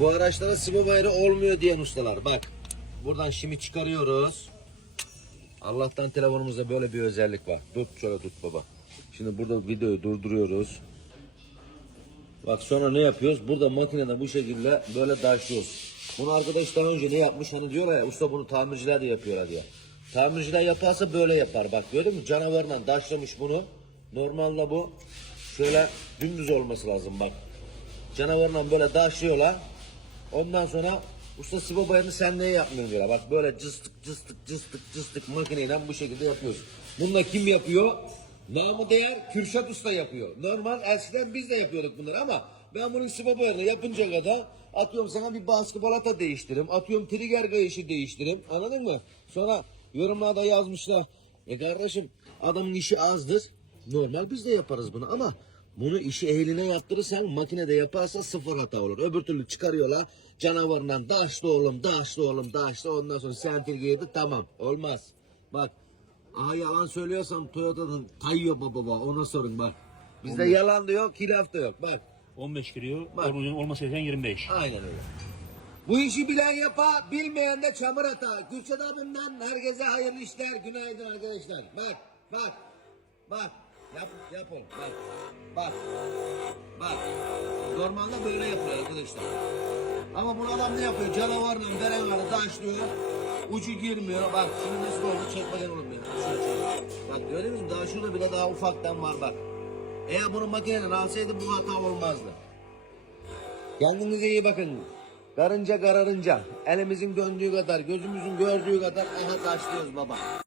Bu araçlara sıvı bayarı olmuyor diyen ustalar. Bak buradan şimdi çıkarıyoruz. Allah'tan telefonumuzda böyle bir özellik var. Tut şöyle tut baba. Şimdi burada videoyu durduruyoruz. Bak sonra ne yapıyoruz? Burada makinede bu şekilde böyle taşıyoruz. Bunu arkadaş daha önce ne yapmış? Hani diyor ya usta bunu tamirciler de yapıyorlar diye. Tamirciler yaparsa böyle yapar. Bak gördün mü? Canavarla taşlamış bunu. Normalde bu şöyle dümdüz olması lazım bak. Canavarla böyle taşlıyorlar. Ondan sonra usta sıvı bayanı sen neye yapmıyorsun diyorlar. Bak böyle cıstık cıstık cıstık cıstık makineyle bu şekilde yapıyoruz. Bunu kim yapıyor? Namı değer Kürşat Usta yapıyor. Normal eskiden biz de yapıyorduk bunları ama ben bunun sıvı boyarını yapınca kadar atıyorum sana bir baskı balata değiştiririm. Atıyorum trigger kayışı değiştiririm. Anladın mı? Sonra yorumlarda yazmışlar. E kardeşim adamın işi azdır. Normal biz de yaparız bunu ama bunu işi ehline yaptırırsan makinede yaparsa sıfır hata olur. Öbür türlü çıkarıyorlar canavarından daşlı oğlum daşlı oğlum daşlı ondan sonra sentil girdi tamam olmaz. Bak Aha yalan söylüyorsam Toyota'nın kayıyor baba baba ona sorun bak. Bizde yalan da yok hilaf da yok bak. 15 giriyor. Bak. Olması gereken 25. Aynen öyle. Bu işi bilen yapa, bilmeyen de çamur ata. Gülşen abimden herkese hayırlı işler, günaydın arkadaşlar. Bak, bak, bak. Yap, yap oğlum, bak. Bak, bak. Normalde böyle yapıyor arkadaşlar. Ama bunu adam ne yapıyor? Canavarla veren var, taşlıyor. Ucu girmiyor. Bak şimdi nasıl oldu? Çek bakayım oğlum çek. Bak gördünüz mü? Daha şurada bile daha ufaktan var bak. Eğer bunu makineden alsaydı bu hata olmazdı. Kendinize iyi bakın. Karınca kararınca. Elimizin döndüğü kadar, gözümüzün gördüğü kadar aha taşlıyoruz baba.